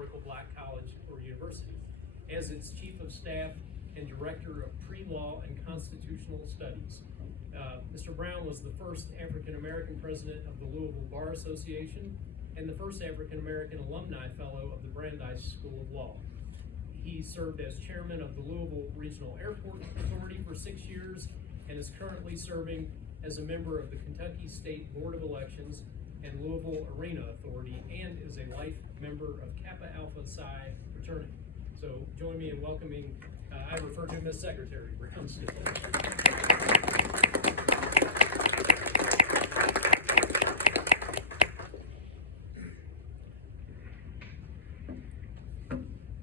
historical black college or university, as its Chief of Staff and Director of Pre-Law and Constitutional Studies. Mr. Brown was the first African-American president of the Louisville Bar Association and the first African-American alumni fellow of the Brandeis School of Law. He served as chairman of the Louisville Regional Airport Authority for 6 years and is currently serving as a member of the Kentucky State Board of Elections and Louisville Arena Authority, and is a life member of Kappa Alpha Psi fraternity. So join me in welcoming, I refer to him as Secretary Brown.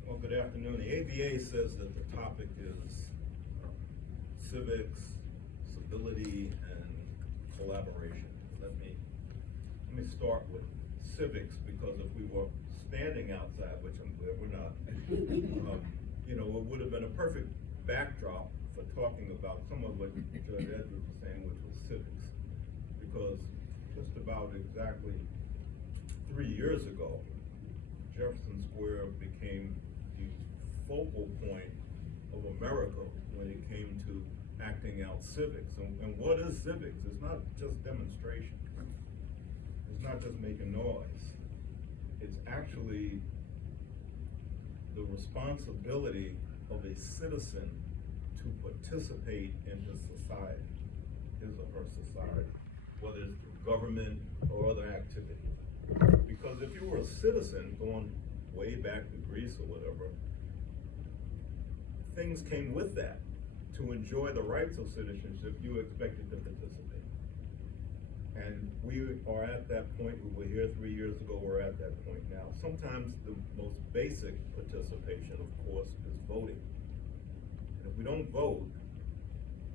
Well, good afternoon. The ABA says that the topic is civics, civility, and collaboration. Let me start with civics, because if we were standing outside, which I'm glad we're not, it would have been a perfect backdrop for talking about some of what Judge Edwards was saying, which was civics. Because just about exactly 3 years ago, Jefferson Square became the focal point of America when it came to acting out civics. And what is civics? It's not just demonstration. It's not just making noise. It's actually the responsibility of a citizen to participate in his society, his or her society, whether it's through government or other activities. Because if you were a citizen going way back to Greece or whatever, things came with that. To enjoy the rights of citizenship, you were expected to participate. And we are at that point. We were here 3 years ago, we're at that point now. Sometimes the most basic participation, of course, is voting. And if we don't vote,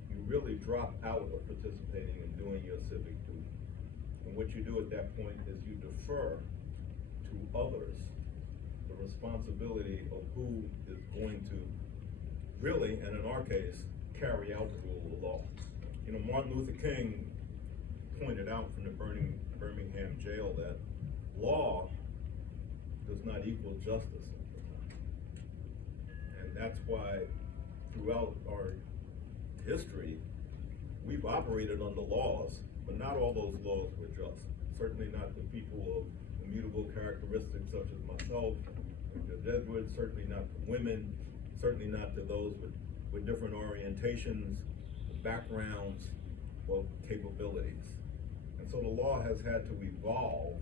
you really drop out of participating and doing your civic duty. And what you do at that point is you defer to others the responsibility of who is going to really, and in our case, carry out the rule of law. Martin Luther King pointed out from the Birmingham jail that law does not equal justice at the time. And that's why throughout our history, we've operated under laws, but not all those laws were just. Certainly not the people of immutable characteristics such as myself, and Judge Edwards, certainly not to women, certainly not to those with different orientations, backgrounds, or capabilities. And so the law has had to evolve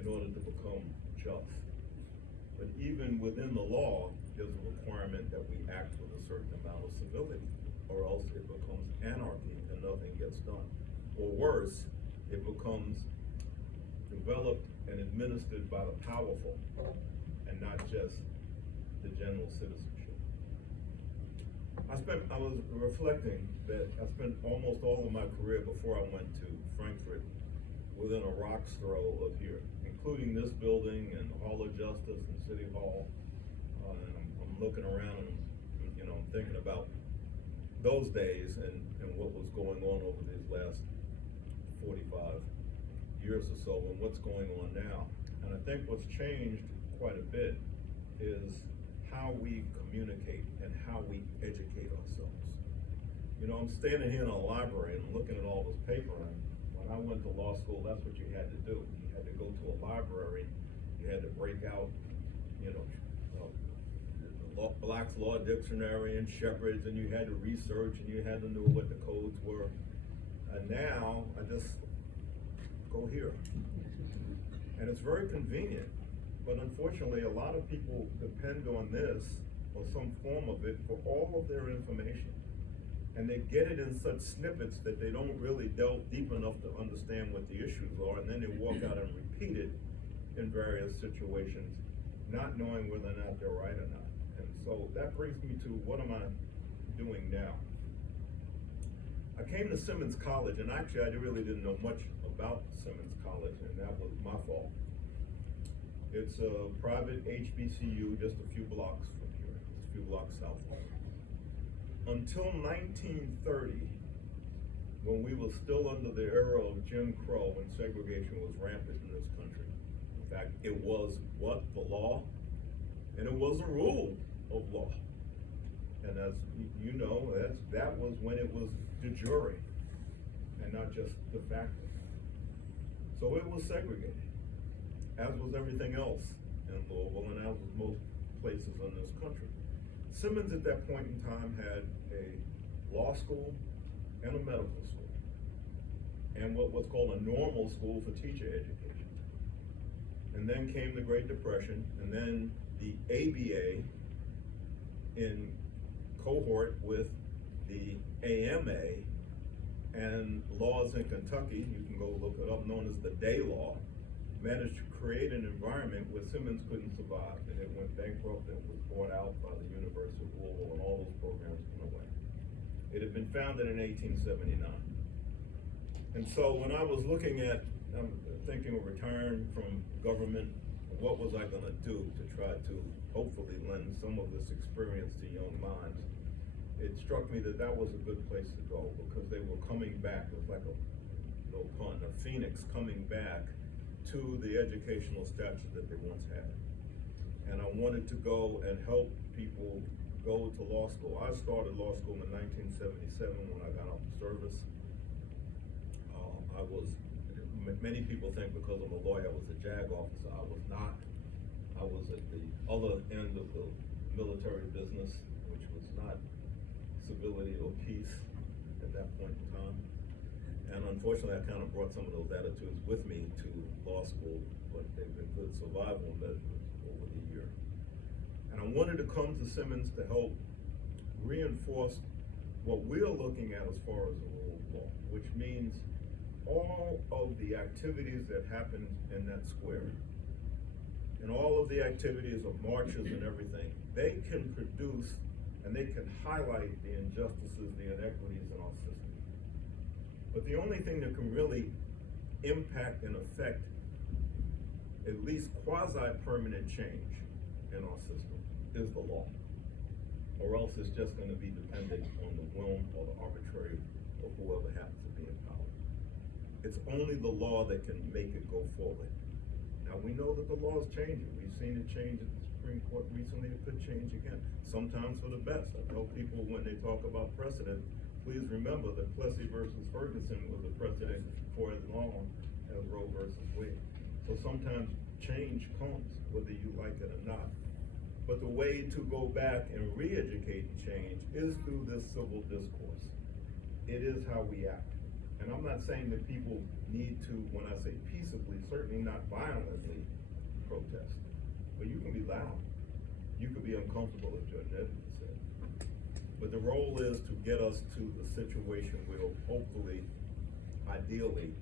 in order to become just. But even within the law, there's a requirement that we act with a certain amount of civility, or else it becomes anarchy and nothing gets done. Or worse, it becomes developed and administered by the powerful and not just the general citizenship. I was reflecting that I spent almost all of my career before I went to Frankfurt within a rock's throw of here, including this building and the Hall of Justice and City Hall. And I'm looking around and I'm thinking about those days and what was going on over these last 45 years or so and what's going on now. And I think what's changed quite a bit is how we communicate and how we educate ourselves. I'm standing here in a library and I'm looking at all this paper, and when I went to law school, that's what you had to do. You had to go to a library, you had to break out, the Black's Law Dictionary and Shepard's, and you had to research and you had to know what the codes were. And now I just go here. And it's very convenient. But unfortunately, a lot of people depend on this or some form of it for all of their information. And they get it in such snippets that they don't really delve deep enough to understand what the issues are, and then they walk out and repeat it in various situations, not knowing whether or not they're right or not. And so that brings me to, what am I doing now? I came to Simmons College, and actually I really didn't know much about Simmons College, and that was my fault. It's a private HBCU just a few blocks from here, just a few blocks south of here. Until 1930, when we were still under the era of Jim Crow, when segregation was rampant in this country. In fact, it was what? The law? and it was a rule of law. And as you know, that was when it was de jure and not just de facto. So it was segregated, as was everything else in Louisville and as was most places in this country. Simmons at that point in time had a law school and a medical school, and what was called a normal school for teacher education. And then came the Great Depression, and then the ABA in cohort with the AMA and laws in Kentucky, you can go look it up, known as the Day Law, managed to create an environment where Simmons couldn't survive, and it went bankrupt and was bought out by the University of Louisville, and all those programs went away. It had been founded in 1879. And so when I was looking at, I'm thinking of retiring from government, what was I gonna do to try to hopefully lend some of this experience to young minds? It struck me that that was a good place to go, because they were coming back. It was like a, no pun, a phoenix coming back to the educational stature that they once had. And I wanted to go and help people go to law school. I started law school in 1977 when I got out of service. Many people think because I'm a lawyer, I was a JAG officer. I was not. I was at the other end of the military business, which was not civility or peace at that point in time. And unfortunately, I kind of brought some of those attitudes with me to law school, but they've been good survival measures over the year. And I wanted to come to Simmons to help reinforce what we're looking at as far as the rule of law, which means all of the activities that happen in that square, and all of the activities of marches and everything, they can produce and they can highlight the injustices, the inequities in our system. But the only thing that can really impact and affect at least quasi-permanent change in our system is the law. Or else it's just gonna be dependent on the whim or the arbitrary of whoever happens to be in power. It's only the law that can make it go forward. Now, we know that the law is changing. We've seen it change at the Supreme Court recently. It could change again, sometimes for the best. I tell people when they talk about precedent, please remember that Plessy versus Ferguson was a precedent for as long as Roe versus Wade. So sometimes change comes, whether you like it or not. But the way to go back and re-educate and change is through this civil discourse. It is how we act. And I'm not saying that people need to, when I say peaceably, certainly not violently protest. But you can be loud. You can be uncomfortable, as Judge Ebert said. But the role is to get us to the situation where hopefully, ideally,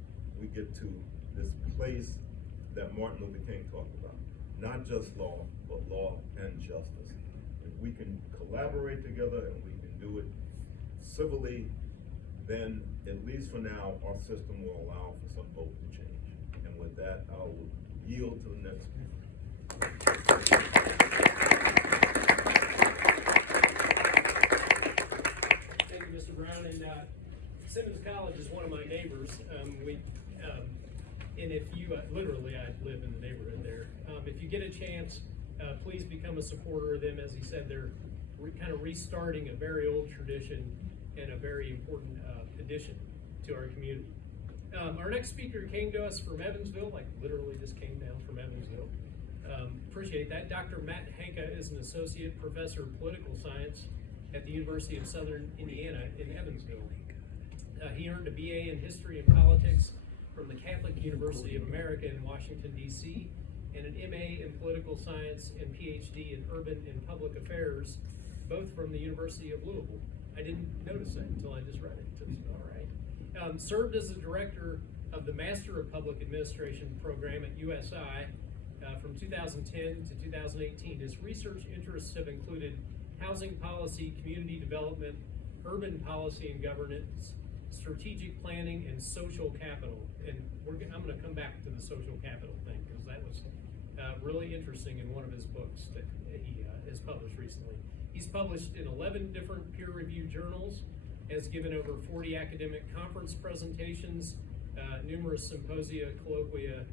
we get to this place that Martin Luther King talked about. Not just law, but law and justice. If we can collaborate together and we can do it civilly, then at least for now, our system will allow for some hope to change. And with that, I will yield to the next speaker. Thank you, Mr. Brown. And Simmons College is one of my neighbors. And if you, literally, I live in the neighborhood there. If you get a chance, please become a supporter of them. As he said, they're kind of restarting a very old tradition and a very important addition to our community. Our next speaker came to us from Evansville, like literally just came down from Evansville. Appreciate that. Dr. Matt Hanka is an associate professor of political science at the University of Southern Indiana in Evansville. He earned a BA in history and politics from the Catholic University of America in Washington, D.C., and an MA in political science and PhD in urban and public affairs, both from the University of Louisville. I didn't notice that until I just read it. All right. Served as the director of the Master of Public Administration program at USI from 2010 to 2018. His research interests have included housing policy, community development, urban policy and governance, strategic planning, and social capital. And I'm going to come back to the social capital thing because that was really interesting in one of his books that he has published recently. He's published in 11 different peer-reviewed journals, has given over 40 academic conference presentations, numerous symposia, colloquia,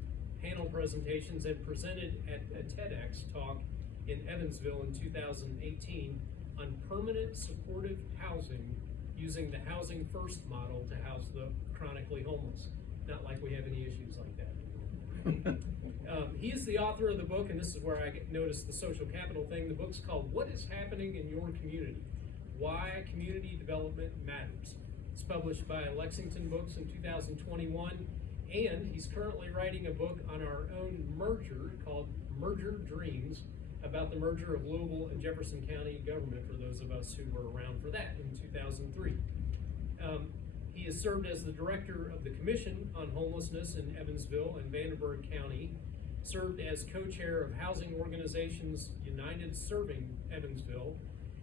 panel presentations, and presented at a TEDx talk in Evansville in 2018 on permanent supportive housing using the Housing First model to house the chronically homeless. Not like we have any issues like that anymore. He is the author of the book, and this is where I noticed the social capital thing. The book's called What is Happening in Your Community? Why Community Development Matters. It's published by Lexington Books in 2021, and he's currently writing a book on our own merger called Merger Dreams, about the merger of Louisville and Jefferson County government, for those of us who were around for that in 2003. He has served as the director of the Commission on Homelessness in Evansville and Vanderburgh County, served as co-chair of Housing Organizations United Serving Evansville,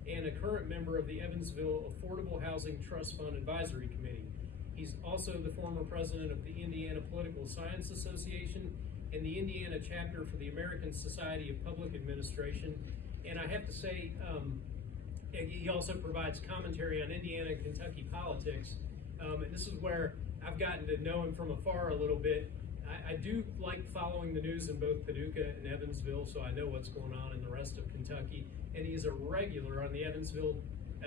and a current member of the Evansville Affordable Housing Trust Fund Advisory Committee. He's also the former president of the Indiana Political Science Association and the Indiana chapter for the American Society of Public Administration. And I have to say, he also provides commentary on Indiana and Kentucky politics. And this is where I've gotten to know him from afar a little bit. I do like following the news in both Paducah and Evansville, so I know what's going on in the rest of Kentucky. And he's a regular on the Evansville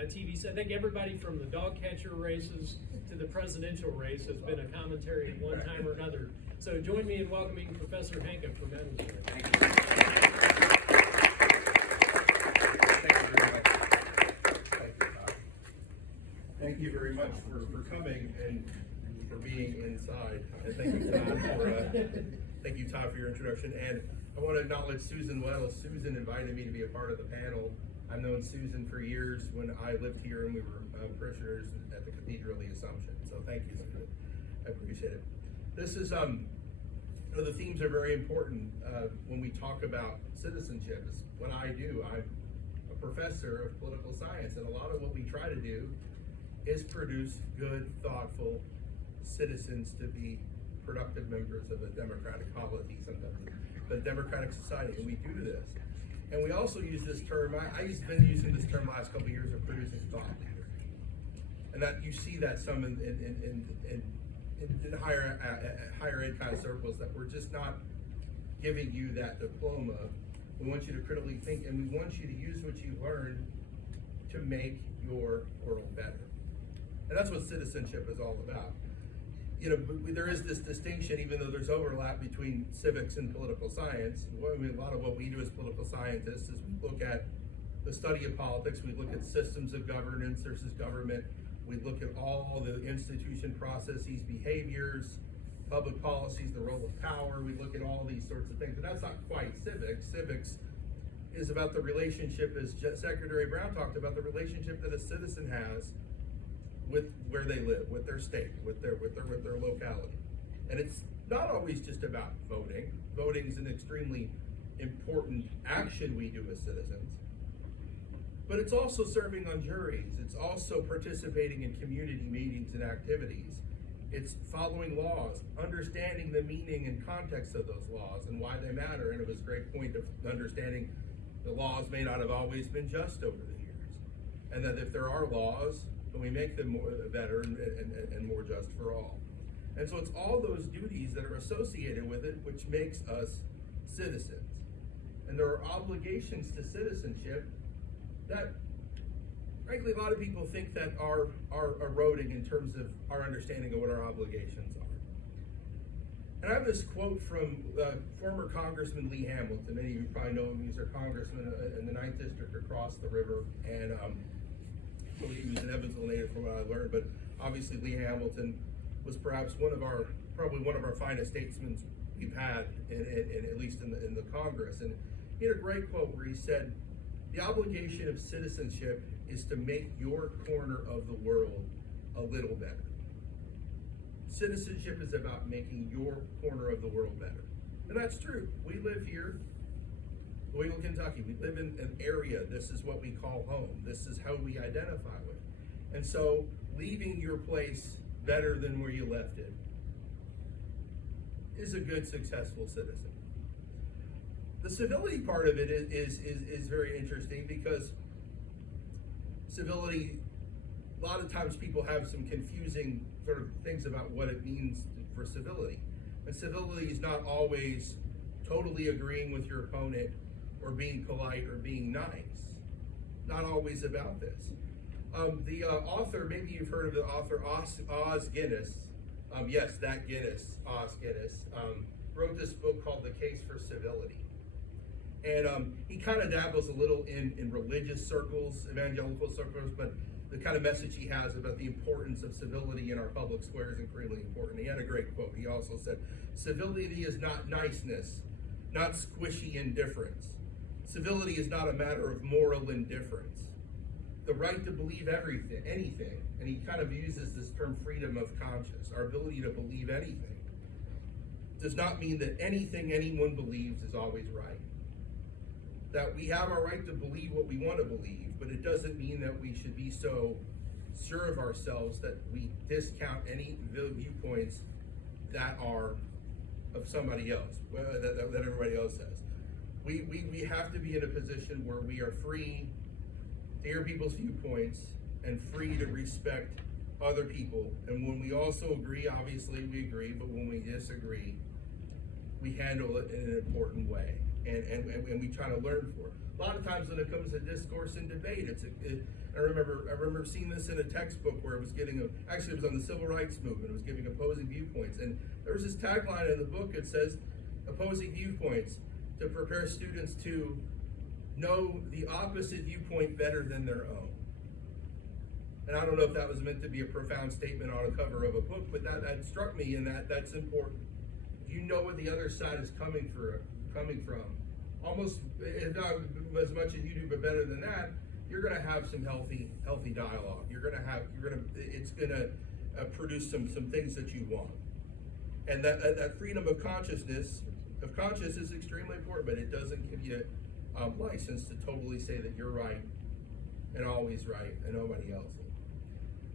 TV. So I think everybody from the dog catcher races to the presidential race has been a commentary at one time or another. So join me in welcoming Professor Hanka from Evansville. Thank you. Thank you very much. Thank you, Todd. Thank you very much for coming and for being inside. And thank you, Todd, for your introduction. And I want to acknowledge Susan Wells. Susan invited me to be a part of the panel. I've known Susan for years when I lived here and we were parishioners at the Cathedral of the Assumption. So thank you, Susan. I appreciate it. This is, the themes are very important when we talk about citizenship. It's what I do. I'm a professor of political science, and a lot of what we try to do is produce good, thoughtful citizens to be productive members of a democratic polity, sometimes the democratic society, and we do this. And we also use this term, I've been using this term the last couple of years of producing thought leaders. And that you see that some in higher ed kind of circles, that we're just not giving you that diploma. We want you to critically think, and we want you to use what you learned to make your world better. And that's what citizenship is all about. There is this distinction, even though there's overlap between civics and political science. A lot of what we do as political scientists is we look at the study of politics, we look at systems of governance versus government, we look at all the institution processes, behaviors, public policies, the role of power, we look at all these sorts of things, but that's not quite civics. Civics is about the relationship, as Secretary Brown talked about, the relationship that a citizen has with where they live, with their state, with their locality. And it's not always just about voting. Voting is an extremely important action we do as citizens. But it's also serving on juries. It's also participating in community meetings and activities. It's following laws, understanding the meaning and context of those laws and why they matter. And it was a great point of understanding the laws may not have always been just over the years. And that if there are laws, and we make them better and more just for all. And so it's all those duties that are associated with it which makes us citizens. And there are obligations to citizenship that, frankly, a lot of people think that are eroding in terms of our understanding of what our obligations are. And I have this quote from former Congressman Lee Hamilton. Many of you probably know him. He's our congressman in the 9th District across the river. And he was an Evansville native from what I learned, but obviously Lee Hamilton was perhaps probably one of our finest statesmen we've had, at least in the Congress. And he had a great quote where he said, "The obligation of citizenship is to make your corner of the world a little better." Citizenship is about making your corner of the world better. And that's true. We live here, Louisville, Kentucky. We live in an area. This is what we call home. This is how we identify with. And so leaving your place better than where you left it is a good, successful citizen. The civility part of it is very interesting, because civility, a lot of times people have some confusing sort of things about what it means for civility. And civility is not always totally agreeing with your opponent or being polite or being nice. Not always about this. The author, maybe you've heard of the author Os Guinness. Yes, that Guinness, Os Guinness, wrote this book called The Case for Civility. And he kind of dabbles a little in religious circles, evangelical circles, but the kind of message he has about the importance of civility in our public square is incredibly important. He had a great quote. He also said, "Civility is not niceness, not squishy indifference. Civility is not a matter of moral indifference. The right to believe anything," and he kind of uses this term freedom of conscience, our ability to believe anything, does not mean that anything anyone believes is always right. That we have our right to believe what we want to believe, but it doesn't mean that we should be so sure of ourselves that we discount any viewpoints that are of somebody else, that everybody else has. We have to be in a position where we are free to hear people's viewpoints and free to respect other people. And when we also agree, obviously we agree, but when we disagree, we handle it in an important way. And we try to learn for it. A lot of times when it comes to discourse and debate, I remember seeing this in a textbook where it was actually it was on the civil rights movement. It was giving opposing viewpoints, and there was this tagline in the book that says, "Opposing viewpoints to prepare students to know the opposite viewpoint better than their own." And I don't know if that was meant to be a profound statement on a cover of a book, but that struck me, and that's important. If you know what the other side is coming from, almost, if not as much as you do, but better than that, you're going to have some healthy dialogue. It's going to produce some things that you want. And that freedom of consciousness is extremely important, but it doesn't give you license to totally say that you're right and always right and nobody else is.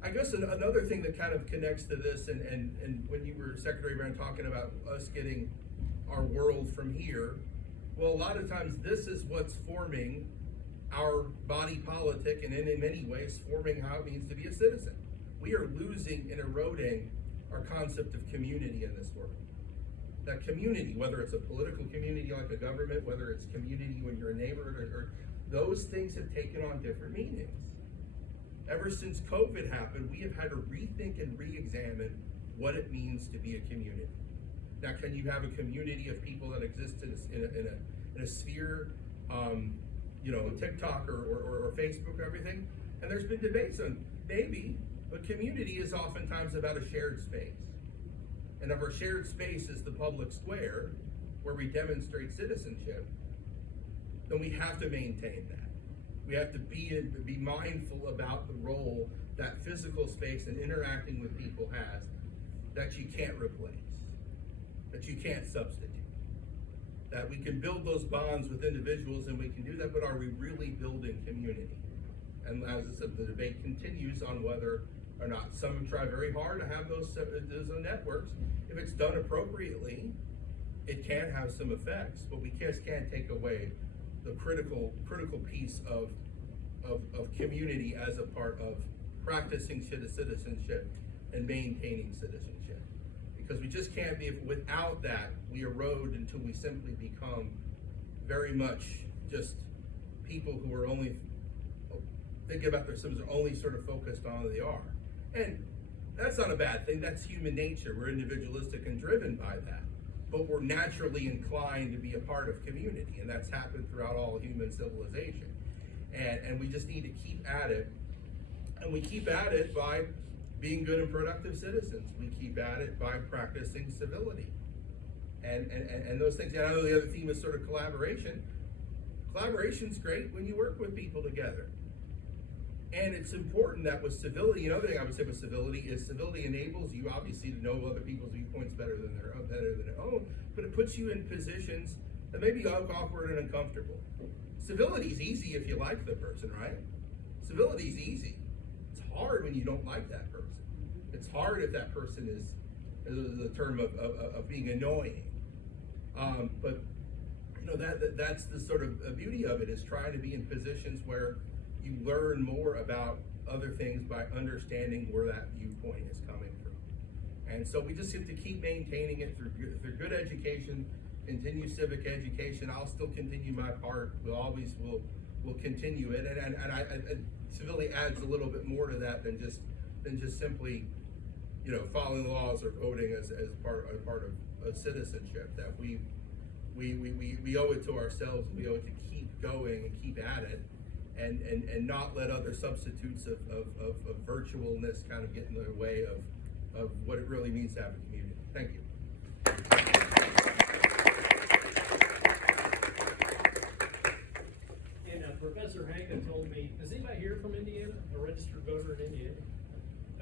I guess another thing that kind of connects to this, and when you were Secretary Brown talking about us getting our world from here, well, a lot of times this is what's forming our body politic, and in many ways forming how it means to be a citizen. We are losing and eroding our concept of community in this world. That community, whether it's a political community like a government, whether it's community when you're a neighborhood, or those things have taken on different meanings. Ever since COVID happened, we have had to rethink and re-examine what it means to be a community. Now, can you have a community of people that exist in a sphere, TikTok or Facebook or everything? And there's been debates on maybe, but community is oftentimes about a shared space. And if our shared space is the public square where we demonstrate citizenship, then we have to maintain that. We have to be mindful about the role that physical space and interacting with people has that you can't replace, that you can't substitute. That we can build those bonds with individuals, and we can do that, but are we really building community? And as I said, the debate continues on whether or not. Some try very hard to have those networks. If it's done appropriately, it can have some effects, but we just can't take away the critical piece of community as a part of practicing citizenship and maintaining citizenship. Because we just can't be, without that, we erode until we simply become very much just people who are only thinking about themselves, are only sort of focused on who they are. And that's not a bad thing. That's human nature. We're individualistic and driven by that. But we're naturally inclined to be a part of community, and that's happened throughout all human civilization. And we just need to keep at it. And we keep at it by being good and productive citizens. We keep at it by practicing civility. And those things. And I know the other theme is sort of collaboration. Collaboration's great when you work with people together. And it's important that with civility, another thing I would say with civility is civility enables you obviously to know other people's viewpoints better than their own, but it puts you in positions that may be awkward and uncomfortable. Civility is easy if you like the person, right? Civility is easy. It's hard when you don't like that person. It's hard if that person is the term of being annoying. But that's the sort of beauty of it, is trying to be in positions where you learn more about other things by understanding where that viewpoint is coming from. And so we just have to keep maintaining it through good education, continue civic education. I'll still continue my part. We'll continue it, and civility adds a little bit more to that than just simply, following laws or voting as part of citizenship. That we owe it to ourselves. We owe it to keep going and keep at it, and not let other substitutes of virtualness kind of get in the way of what it really means to have a community. Thank you. And Professor Hanka told me, is anybody here from Indiana? A registered voter in Indiana?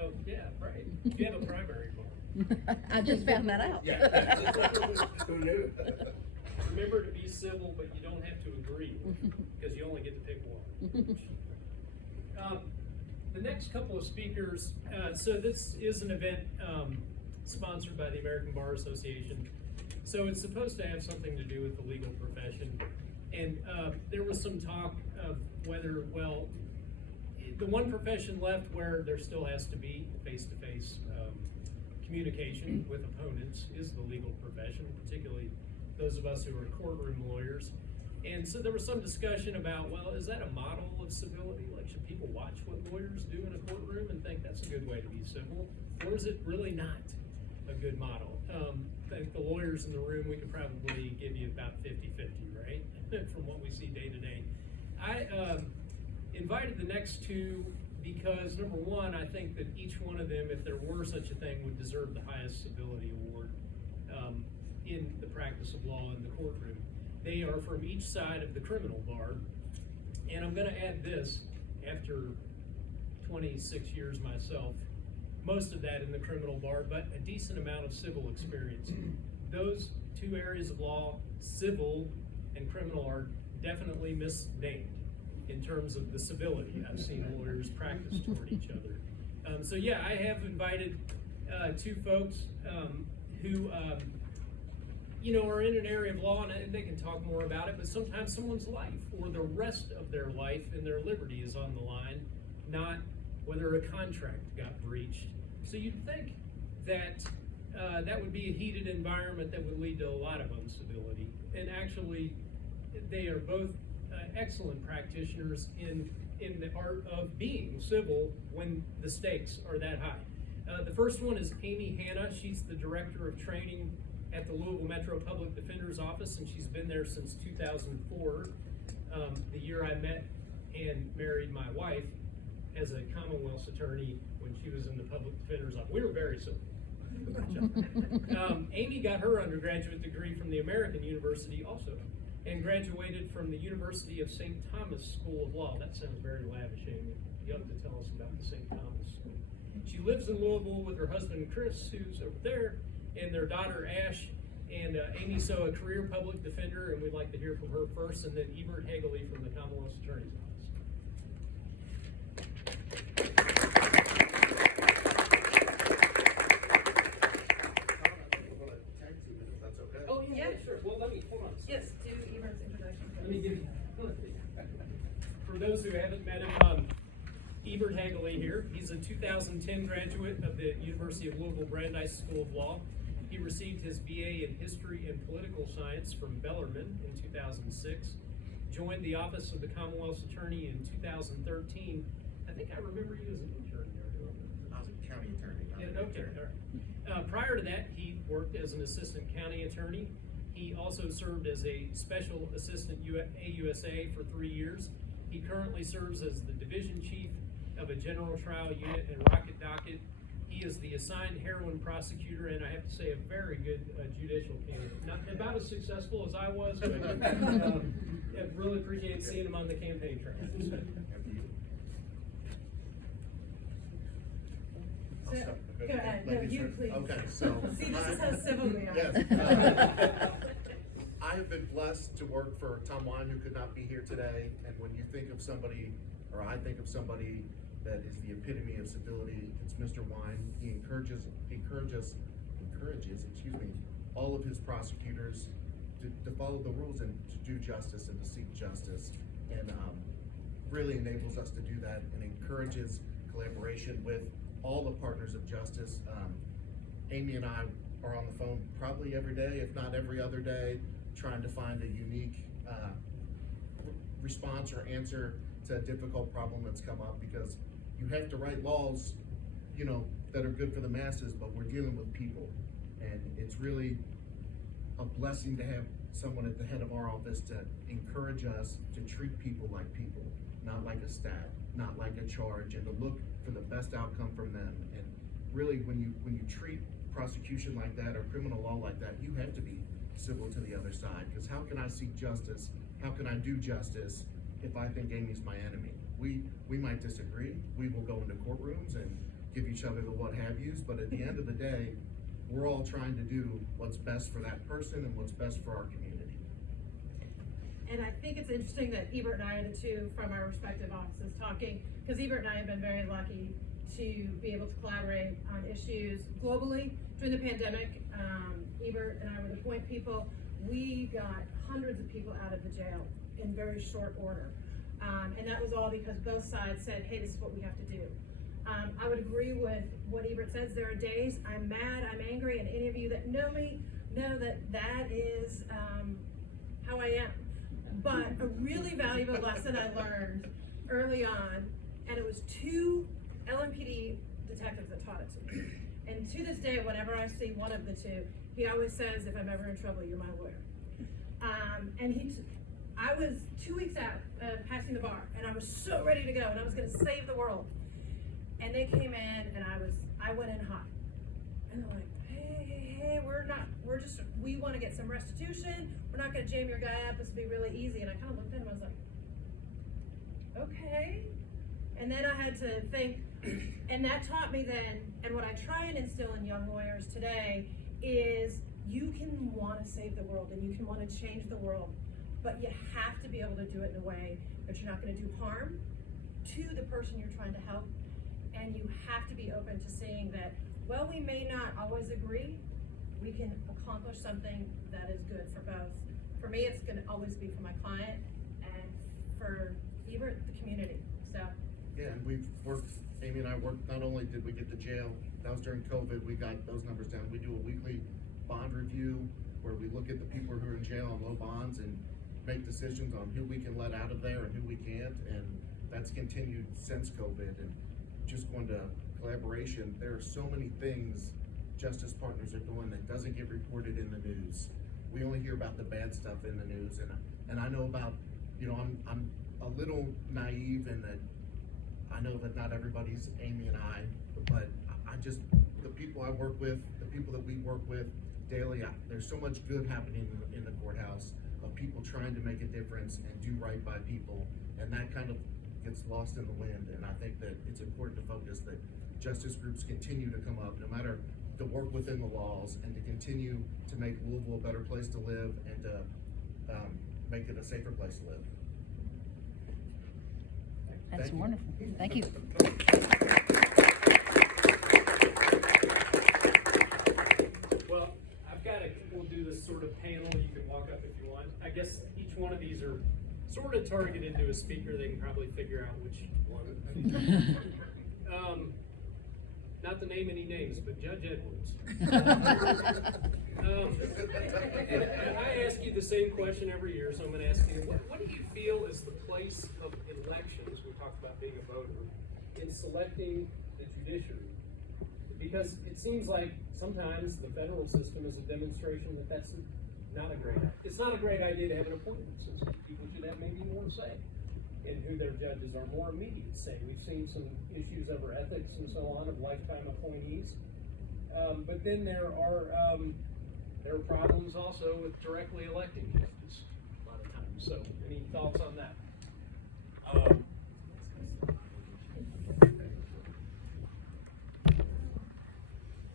Oh, yeah, right. You have a primary card. I just found that out. Yeah. Who knew? Remember to be civil, but you don't have to agree, because you only get to pick one. The next couple of speakers, so this is an event sponsored by the American Bar Association. So it's supposed to have something to do with the legal profession. And there was some talk of whether, well, the one profession left where there still has to be face-to-face communication with opponents is the legal profession, particularly those of us who are courtroom lawyers. And so there was some discussion about, well, is that a model of civility? Like, should people watch what lawyers do in a courtroom and think that's a good way to be civil? Or is it really not a good model? I think the lawyers in the room, we could probably give you about 50-50, right? From what we see day to day. I invited the next two because, number one, I think that each one of them, if there were such a thing, would deserve the highest civility award in the practice of law in the courtroom. They are from each side of the criminal bar, and I'm going to add this, after 26 years myself, most of that in the criminal bar, but a decent amount of civil experience. Those two areas of law, civil and criminal, are definitely misnamed in terms of the civility I've seen lawyers practice toward each other. So yeah, I have invited two folks who are in an area of law, and they can talk more about it, but sometimes someone's life or the rest of their life and their liberty is on the line, not whether a contract got breached. So you'd think that that would be a heated environment that would lead to a lot of uncivility. And actually, they are both excellent practitioners in the art of being civil when the stakes are that high. The first one is Amy Hanna. She's the director of training at the Louisville Metro Public Defender's Office, and she's been there since 2004, the year I met and married my wife as a Commonwealth attorney when she was in the Public Defender's Office. We were very civil. Amy got her undergraduate degree from the American University also, and graduated from the University of St. Thomas School of Law. That sounds very lavish, Amy. You have to tell us about the St. Thomas School. She lives in Louisville with her husband Chris, who's over there, and their daughter Ash. And Amy's a career public defender, and we'd like to hear from her first, and then Ebert Haegele from the Commonwealth Attorney's Office. Oh, yeah, sure. Well, hold on. Yes, do Ebert's introduction. Let me give you, for those who haven't met him, Ebert Haegele here. He's a 2010 graduate of the University of Louisville Brandeis School of Law. He received his BA in History and Political Science from Bellarmine in 2006. Joined the Office of the Commonwealth's Attorney in 2013. I think I remember you as an intern there. I was a county attorney. Okay, all right. Prior to that, he worked as an assistant county attorney. He also served as a special assistant AUSA for 3 years. He currently serves as the division chief of a general trial unit and rocket docket. He is the assigned heroin prosecutor, and I have to say, a very good judicial candidate. Not about as successful as I was, but I really appreciate seeing him on the campaign trail. Go ahead. No, you please. Okay, so. See, this is how civil we are. Yes. I have been blessed to work for Tom Wine, who could not be here today. And when you think of somebody, or I think of somebody that is the epitome of civility, it's Mr. Wine. He encourages, all of his prosecutors to follow the rules and to do justice and to seek justice. And really enables us to do that and encourages collaboration with all the partners of justice. Amy and I are on the phone probably every day, if not every other day, trying to find a unique response or answer to a difficult problem that's come up, because you have to write laws, you know, that are good for the masses, but we're dealing with people. And it's really a blessing to have someone at the head of our office to encourage us to treat people like people, not like a stat, not like a charge, and to look for the best outcome from them. And really, when you treat prosecution like that or criminal law like that, you have to be civil to the other side, because how can I seek justice? How can I do justice if I think Amy's my enemy? We might disagree. We will go into courtrooms and give each other the what have yous, but at the end of the day, we're all trying to do what's best for that person and what's best for our community. And I think it's interesting that Ebert and I are the two from our respective offices talking, because Ebert and I have been very lucky to be able to collaborate on issues globally. During the pandemic, Ebert and I would appoint people. We got hundreds of people out of the jail in very short order. And that was all because both sides said, hey, this is what we have to do. I would agree with what Ebert says. There are days I'm mad, I'm angry, and any of you that know me know that that is how I am. But a really valuable lesson I learned early on, and it was two LMPD detectives that taught it to me. And to this day, whenever I see one of the two, he always says, if I'm ever in trouble, you're my lawyer. I was 2 weeks out passing the bar, and I was so ready to go, and I was gonna save the world. And they came in, and I went in hot. And they're like, hey, we wanna get some restitution. We're not gonna jam your guy up, this will be really easy. And I kind of looked at him, I was like, okay. And then I had to think, and that taught me then, and what I try and instill in young lawyers today is you can wanna save the world and you can wanna change the world, but you have to be able to do it in a way that you're not gonna do harm to the person you're trying to help. And you have to be open to seeing that, well, we may not always agree, we can accomplish something that is good for both. For me, it's gonna always be for my client, and for Ebert, the community, so. Yeah, and we've worked, Amy and I worked, not only did we get to jail, that was during COVID, we got those numbers down. We do a weekly bond review where we look at the people who are in jail on low bonds and make decisions on who we can let out of there and who we can't, and that's continued since COVID. And just going to collaboration, there are so many things justice partners are doing that doesn't get reported in the news. We only hear about the bad stuff in the news, and I know about, you know, I'm a little naive in that I know that not everybody's Amy and I, but I just, the people I work with, the people that we work with daily, there's so much good happening in the courthouse of people trying to make a difference and do right by people, and that kind of gets lost in the wind. And I think that it's important to focus that justice groups continue to come up, no matter to work within the laws, and to continue to make Louisville a better place to live and to make it a safer place to live. That's Thank you. wonderful. Thank you. Well, we'll do this sort of panel, you can walk up if you want. I guess each one of these are sort of targeted to a speaker, they can probably figure out which one. Not to name any names, but Judge Edwards. And I ask you the same question every year, so I'm gonna ask you, what do you feel is the place of elections, we talked about being a voter, in selecting the judiciary? Because it seems like sometimes the federal system is a demonstration that that's not a great idea. It's not a great idea to have an appointment system. People should have maybe more say in who their judges are, more immediate say. We've seen some issues over ethics and so on of lifetime appointees. But then there are problems also with directly electing judges a lot of times. So any thoughts on that?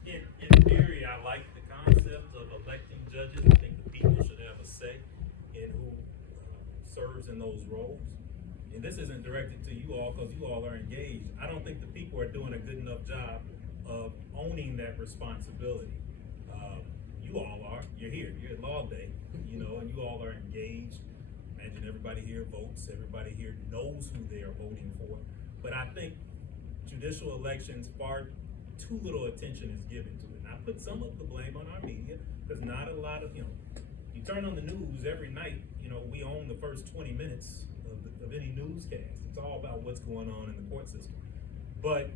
In theory, I like the concept of electing judges. I think the people should have a say in who serves in those roles. And this isn't directed to you all because you all are engaged. I don't think the people are doing a good enough job of owning that responsibility. You all are. You're here. You're at Law Day, you know, and you all are engaged. Imagine everybody here votes. Everybody here knows who they are voting for. But I think judicial elections far too little attention is given to it. And I put some of the blame on our media, because not a lot of, you turn on the news every night, we own the first 20 minutes of any newscast. It's all about what's going on in the court system. But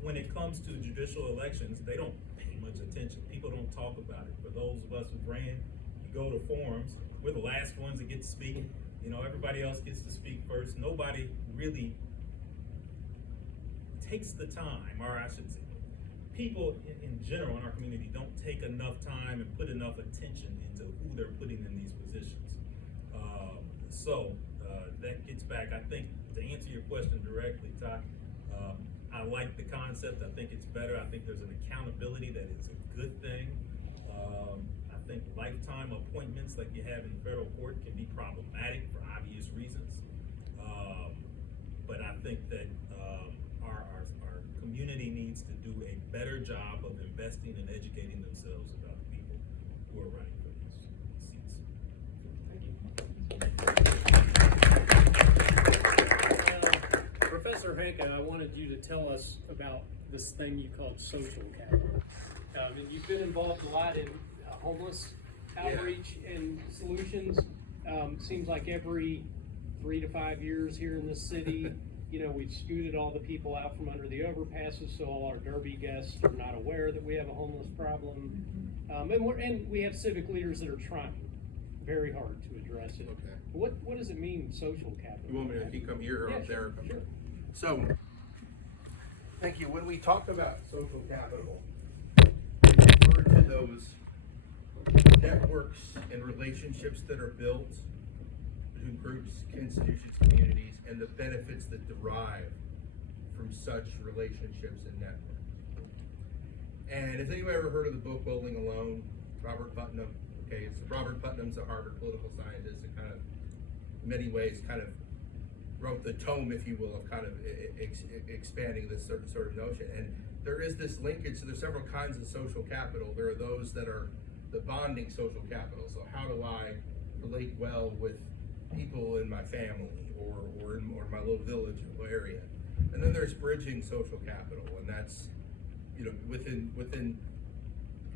when it comes to judicial elections, they don't pay much attention. People don't talk about it. For those of us who ran, you go to forums, we're the last ones that get to speak. Everybody else gets to speak first. Nobody really takes the time, or I should say, people in general in our community don't take enough time and put enough attention into who they're putting in these positions. So that gets back, I think, to answer your question directly, Ty, I like the concept. I think it's better. I think there's an accountability that is a good thing. I think lifetime appointments like you have in federal court can be problematic for obvious reasons. But I think that our community needs to do a better job of investing and educating themselves about the people who are running for these seats. Professor Hanka, I wanted you to tell us about this thing you called social capital. And you've been involved a lot in homeless outreach and solutions. Seems like every 3 to 5 years here in this city, we've scooted all the people out from under the overpasses, so all our Derby guests are not aware that we have a homeless problem. And we have civic leaders that are trying very hard to address it. Okay. What does it mean, social capital? You want me to come here or Yeah, up there? sure. So, thank you. When we talk about social capital, we refer to those networks and relationships that are built between groups, institutions, communities, and the benefits that derive from such relationships and networks. And has anyone ever heard of the book Bowling Alone? Robert Putnam. Okay, so Robert Putnam's a Harvard political scientist and kind of, in many ways, kind of wrote the tome, if you will, of kind of expanding this sort of notion. And there is this linkage, so there's several kinds of social capital. There are those that are the bonding social capital. So how do I relate well with people in my family or in my little village or area? And then there's bridging social capital, and that's, within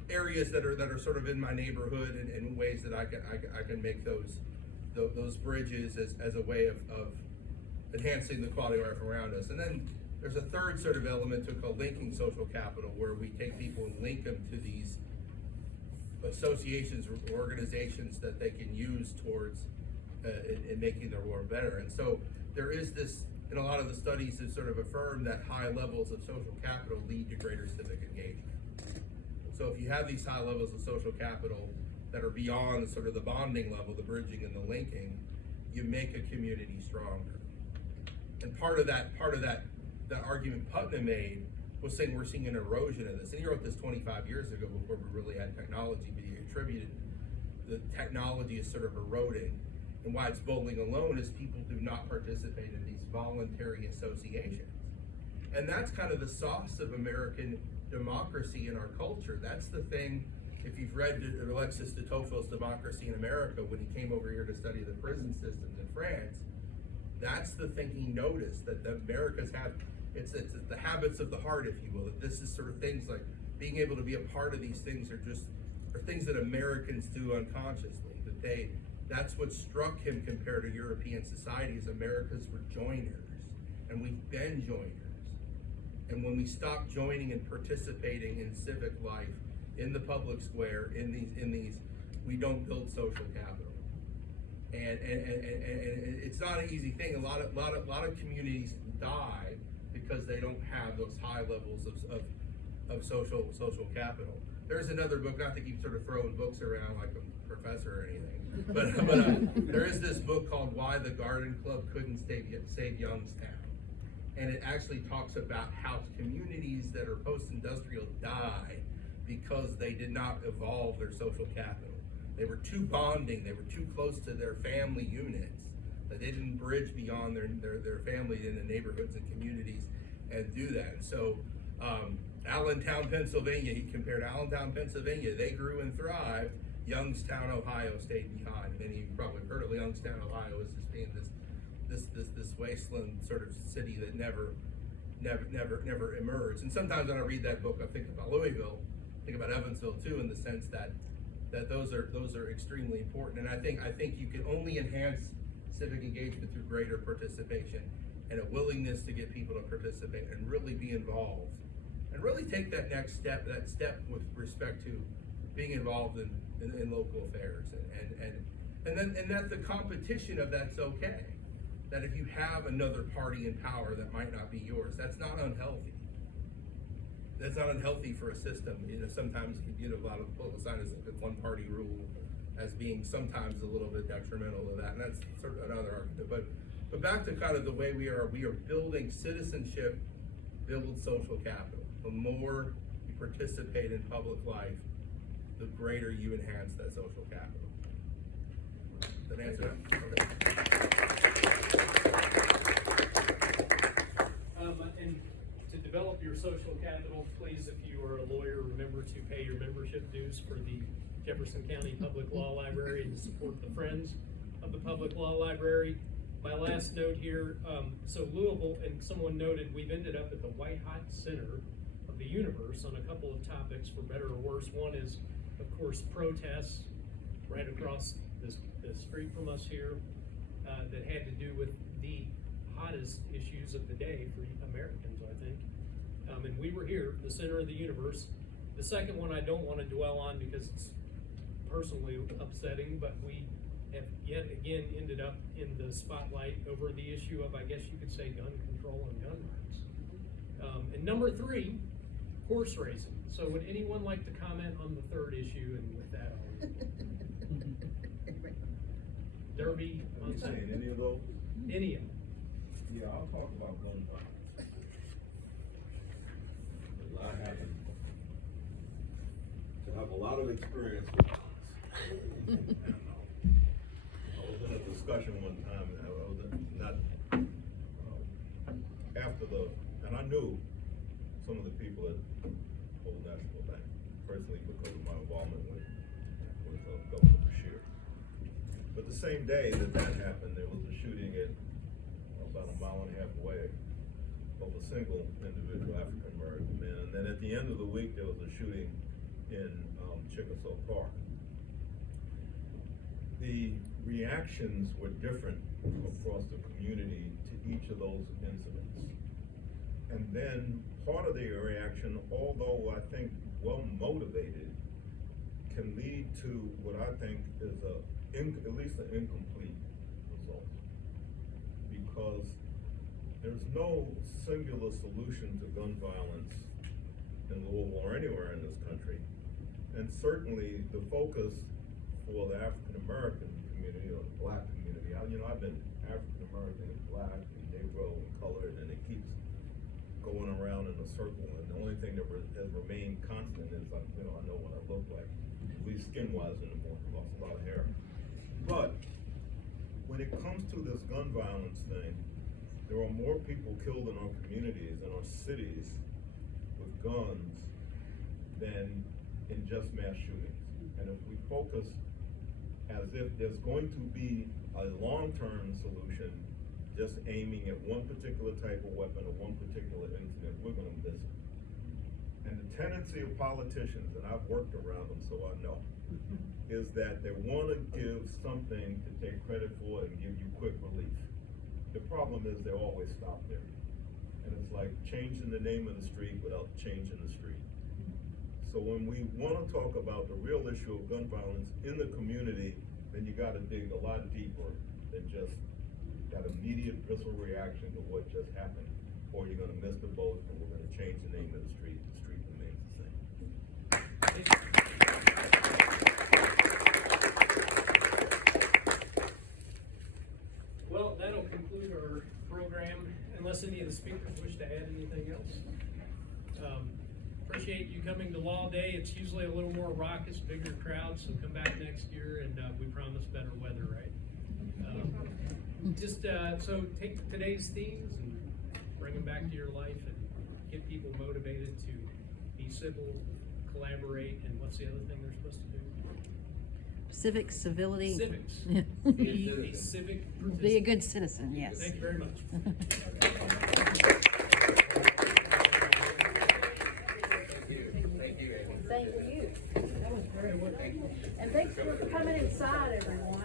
areas that are sort of in my neighborhood and in ways that I can make those bridges as a way of enhancing the quality of life around us. And then there's a third sort of element to called linking social capital, where we take people and link them to these associations or organizations that they can use towards in making their world better. And so there is this, in a lot of the studies, have sort of affirmed that high levels of social capital lead to greater civic engagement. So if you have these high levels of social capital that are beyond sort of the bonding level, the bridging and the linking, you make a community stronger. And part of that argument Putnam made was saying we're seeing an erosion of this. And he wrote this 25 years ago before we really had technology, but he attributed the technology as sort of eroding. And why it's Bowling Alone is people do not participate in these voluntary associations. And that's kind of the sauce of American democracy in our culture. That's the thing, if you've read Alexis de Tocqueville's Democracy in America, when he came over here to study the prison systems in France, that's the thing he noticed, that the Americas have, it's the habits of the heart, if you will, that this is sort of things like being able to be a part of these things are things that Americans do unconsciously, that's what struck him compared to European societies. Americans were joiners, and we've been joiners. And when we stop joining and participating in civic life, in the public square, in these, we don't build social capital. And it's not an easy thing. A lot of communities die because they don't have those high levels of social capital. There's another book, not to keep sort of throwing books around like a professor or anything, but there is this book called Why the Garden Club Couldn't Save Youngstown. And it actually talks about how communities that are post-industrial die because they did not evolve their social capital. They were too bonding, they were too close to their family units, that they didn't bridge beyond their family in the neighborhoods and communities and do that. And so Allentown, Pennsylvania, he compared Allentown, Pennsylvania, they grew and thrived. Youngstown, Ohio stayed behind. Many of you probably heard of Youngstown, Ohio as just being this wasteland sort of city that never never emerged. And sometimes when I read that book, I think about Louisville, think about Evansville too, in the sense that those are extremely important. And I think you can only enhance civic engagement through greater participation and a willingness to get people to participate and really be involved and really take that next step, with respect to being involved in local affairs and that the competition of that's okay. That if you have another party in power that might not be yours, that's not unhealthy. That's not unhealthy for a system. Sometimes a lot of political scientists look at one party rule as being sometimes a little bit detrimental to that, and that's sort of another argument. But back to kind of the way we are building citizenship, build social capital. The more you participate in public life, the greater you enhance that social capital. That answer? Okay. And to develop your social capital, please, if you are a lawyer, remember to pay your membership dues for the Jefferson County Public Law Library and to support the Friends of the Public Law Library. My last note here, so Louisville, and someone noted, we've ended up at the white hot center of the universe on a couple of topics, for better or worse. One is, of course, protests right across the street from us here that had to do with the hottest issues of the day for Americans, I think. And we were here, the center of the universe. The second one I don't want to dwell on because it's personally upsetting, but we have yet again ended up in the spotlight over the issue of, I guess you could say, gun control and gun rights. And number 3, horse racing. So would anyone like to comment on the third issue? And with that, Derby Have on you Saturday. seen any of those? Any of them. Yeah, I'll talk about gun violence. I happen to have a lot of experience with guns. I was in a discussion one time, and I was and I knew some of the people at Old National Bank, personally because of my involvement with Governor Bashir. But the same day that happened, there was a shooting at about a mile and a half away of a single individual African American man. And then at the end of the week, there was a shooting in Chickasaw Park. The reactions were different across the community to each of those incidents. And then part of the reaction, although I think well motivated, can lead to what I think is at least an incomplete result. Because there's no singular solution to gun violence in Louisville or anywhere in this country. And certainly the focus for the African American community or the Black community, I've been African American and Black and Negro and colored, and it keeps going around in a circle. And the only thing that has remained constant is I know what I look like, at least skin-wise anymore. I lost a lot of hair. But when it comes to this gun violence thing, there are more people killed in our communities and our cities with guns than in just mass shootings. And if we focus as if there's going to be a long-term solution, just aiming at one particular type of weapon or one particular incident, we're gonna miss it. And the tendency of politicians, and I've worked around them so I know, is that they wanna give something to take credit for and give you quick relief. The problem is they always stop there. And it's like changing the name of the street without changing the street. So when we wanna talk about the real issue of gun violence in the community, then you gotta dig a lot deeper than just that immediate visceral reaction to what just happened, or you're gonna miss the boat and we're gonna change the name of the street remains the same. Well, that'll conclude our program, unless any of the speakers wish to add anything else. Appreciate you coming to Law Day. It's usually a little more raucous, bigger crowd, so come back next year and we promise better weather, right? So take today's themes and bring them back to your life and get people motivated to be civil, collaborate, and what's the other thing they're supposed to do? Civility. Civics. Yeah. Be a civic participant. Be a good citizen, yes. Thank you very much. And thanks for coming inside, everyone.